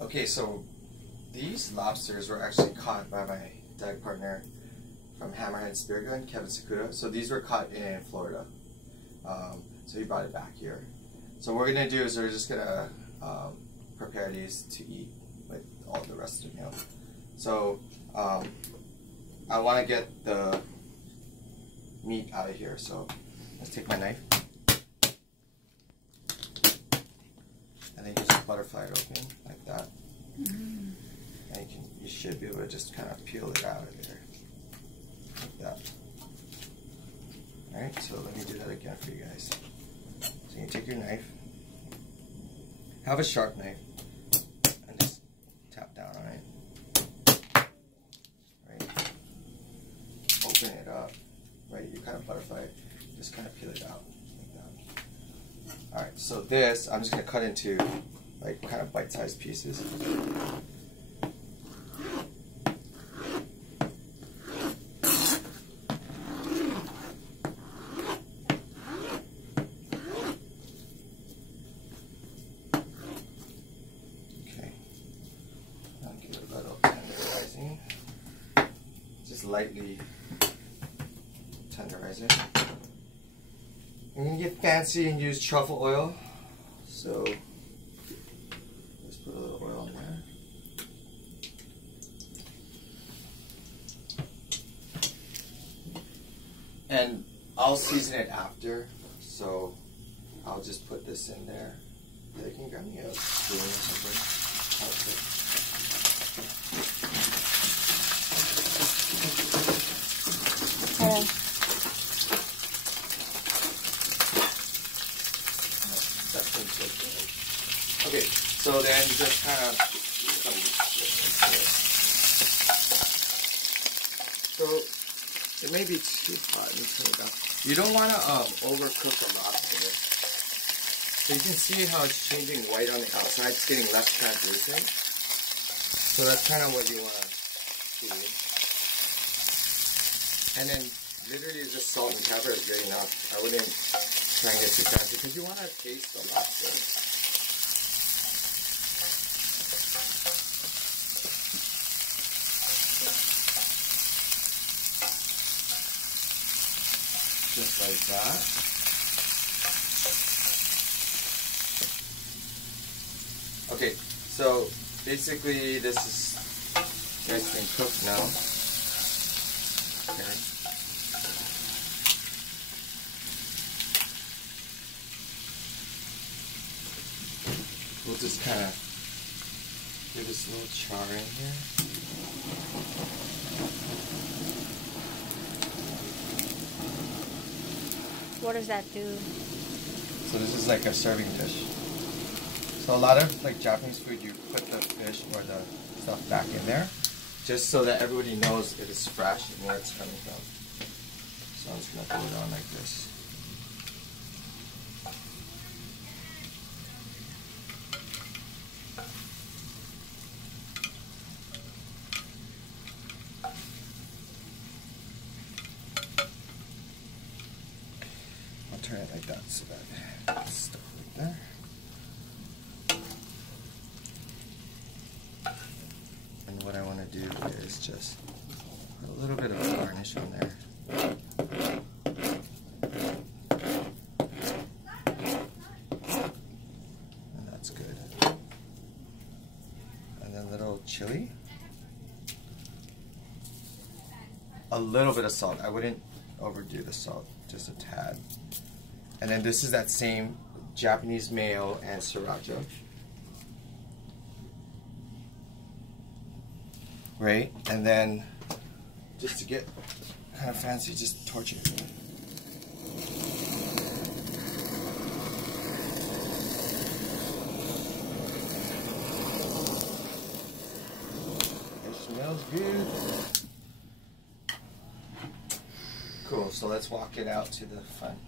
Okay, so these lobsters were actually caught by my dive partner from Hammerhead Spear Gun, Kevin Sakuda. So these were caught in Florida. So he brought it back here. So what we're gonna do is we're just gonna prepare these to eat with all the rest of the meal. So I want to get the meat out of here. So let's take my knife and then you just butterfly it open like that. And you should be able to just kind of peel it out of there like that. Alright, so let me do that again for you guys. So you take your knife, have a sharp knife, and just tap down on it. Right? Open it up. Right? You kind of butterfly it, just kind of peel it out like that. Alright, so this I'm just gonna cut into like kind of bite-sized pieces. Lightly tenderize it. I'm going to get fancy and use truffle oil. So let's put a little oil in there. And I'll season it after, so I'll just put this in there. Yeah, you can grab me a spoon or something. Okay, so then you just kind of so it may be too hot. Let me turn it down. You don't want to overcook the lobster. So you can see how it's changing white on the outside. It's getting less translucent. So that's kind of what you want to see. And then literally just salt and pepper is good enough. I wouldn't try and get too fancy because you want to taste the lobster. Just like that. Okay, so basically this is getting cooked now. Okay. We'll just kind of give this a little char in here. What does that do? So this is like a serving dish. So a lot of like Japanese food, you put the fish or the stuff back in there, just so that everybody knows it is fresh and where it's coming from. So I'm just gonna put it on like this. Turn it like that so that it's stuck right there. And what I want to do is just put a little bit of garnish on there. And that's good. And then a little chili. A little bit of salt. I wouldn't overdo the salt, just a tad. And then this is that same Japanese mayo and sriracha. Right? And then, just to get kind of fancy, just torch it. It smells good. Cool, so let's walk it out to the front.